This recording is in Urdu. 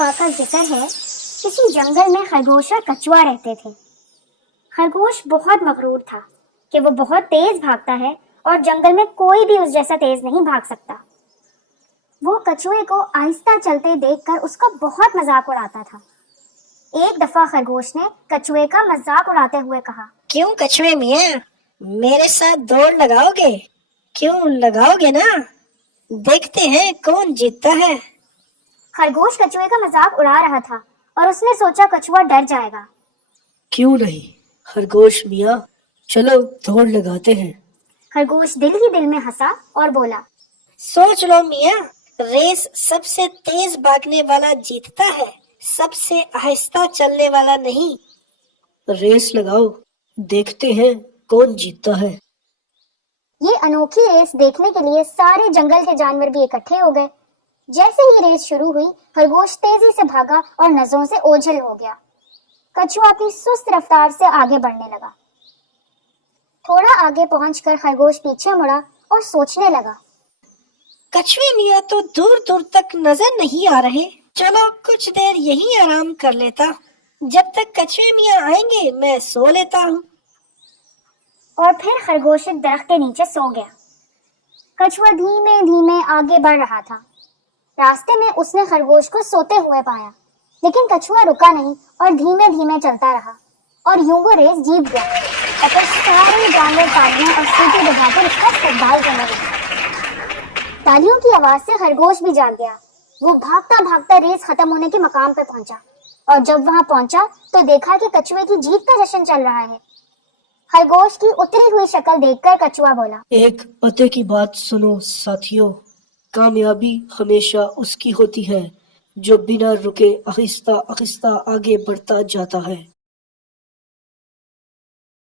دفعہ کا ذکر ہے، کسی جنگل میں خرگوش اور کچھوا رہتے تھے۔ خرگوش بہت مغرور تھا کہ وہ بہت تیز بھاگتا ہے اور جنگل میں کوئی بھی اس جیسا تیز نہیں بھاگ سکتا۔ وہ کچھوے کو آہستہ چلتے دیکھ کر اس کا بہت مذاق اڑاتا تھا۔ ایک دفعہ خرگوش نے کچھوے کا مذاق اڑاتے ہوئے کہا، کیوں کچھوے میاں، میرے ساتھ دوڑ لگاؤ گے؟ کیوں لگاؤ گے نا؟ دیکھتے ہیں کون جیتتا ہے۔ خرگوش کچھوے کا مذاق اڑا رہا تھا اور اس نے سوچا کچھوا ڈر جائے گا۔ کیوں نہیں خرگوش میاں، چلو دوڑ لگاتے ہیں۔ خرگوش دل ہی دل میں ہنسا اور بولا، سوچ لو میاں، ریس سب سے تیز بھاگنے والا جیتتا ہے، سب سے آہستہ چلنے والا نہیں۔ ریس لگاؤ، دیکھتے ہیں کون جیتتا ہے۔ یہ انوکھی ریس دیکھنے کے لیے سارے جنگل کے جانور بھی اکٹھے ہو گئے۔ جیسے ہی ریس شروع ہوئی، خرگوش تیزی سے بھاگا اور نظروں سے اوجھل ہو گیا۔ کچھوا اپنی سست رفتار سے آگے بڑھنے لگا۔ تھوڑا آگے پہنچ کر خرگوش پیچھے مڑا اور سوچنے لگا، کچھوے میاں تو دور دور تک نظر نہیں آ رہے، چلو کچھ دیر یہیں آرام کر لیتا، جب تک کچھوے میاں آئیں گے میں سو لیتا ہوں۔ اور پھر خرگوش ایک درخت کے نیچے سو گیا۔ کچھوا دھیمے دھیمے آگے بڑھ رہا تھا۔ راستے میں اس نے خرگوش کو سوتے ہوئے پایا، لیکن کچھوا رکا نہیں اور دھیمے دھیمے چلتا رہا، اور یوں وہ ریس جیت گیا۔ اور پھر سارے جانور تالیاں اور سیٹی بجا کر اس کا استقبال کرنے لگے۔ تالیوں کی آواز سے خرگوش بھی جاگ گیا۔ وہ بھاگتا بھاگتا ریس ختم ہونے کے مقام پہ پہنچا، اور جب وہاں پہنچا تو دیکھا کہ کچھوے کی جیت کا جشن چل رہا ہے۔ خرگوش کی اتری ہوئی شکل دیکھ کر کچھوا بولا، ایک پتے کی بات سنو ساتھیوں، کامیابی ہمیشہ اس کی ہوتی ہے جو بنا رکے آہستہ آہستہ آگے بڑھتا جاتا ہے۔